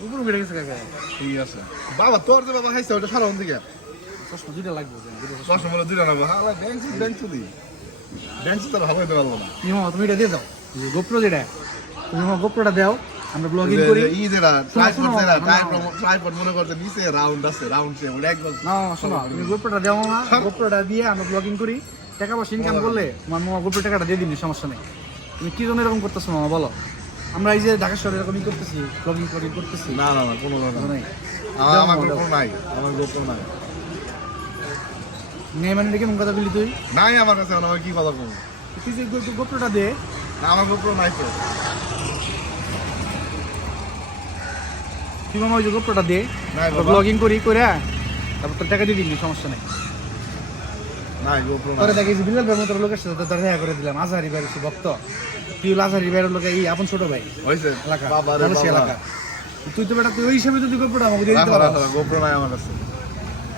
উপরে বেড়ে গেছে কাকা। ঠিক আছে বাবা তোর যে বাবা খাইছে ওটা সারা দিকে চশমা দুইটা লাগবে দশ বলে দুইটা নেবো হ্যাঁ ব্যাংক চুলি ব্যাংক তো ভালো হইতে পারবো না তুমি এটা দিয়ে দাও গোপ্রো যেটা তুমি আমার গোপ্রোটা দাও আমরা ব্লগিং করি ই যেটা ট্রাইপড মনে করতে নিচে রাউন্ড আছে রাউন্ড সে ওটা একদম না শোনো তুমি গোপ্রোটা দাও না গোপ্রোটা দিয়ে আমরা ব্লগিং করি টাকা পয়সা ইনকাম করলে আমার গোপ্রো টাকাটা দিয়ে দিবি সমস্যা নেই তুমি কি জন্য এরকম করতেছো মামা বলো আমরা এই যে ঢাকা শহরে এরকমই করতেছি ব্লগিং করতেছি না না না কোনো কথা নাই আমার গোপ্রো নাই আমার গোপ্রো নাই নেই মানে কেমন কথা বলি তুই নাই আমার কাছে আমার কি কথা বলবো তুই যে গোপ্রোটা দে না আমার গোপ্রো নাই তো তুই মামা ওই যে গোপ্রোটা দে নাই বাবা ব্লগিং করি করে তারপর তোর টাকা দিয়ে দিবি সমস্যা নেই নাই গোপ্রো তোরে নাই দেখি যে বিলাল ভাই মতো লোকের সাথে তোর দেখা করে দিলাম আজহারি ভাইয়ের সে ভক্ত তুই আজহারি ভাইয়ের লোক এই আপন ছোট ভাই হইছে এলাকা বাবা রে মানুষের বাবা এলাকা তুই তো বেটা তুই ওই হিসাবে যদি গোপ্রোটা আমাকে দিয়ে দিতে রাখো পারো রাখো গোপ্রো নাই আমার কাছে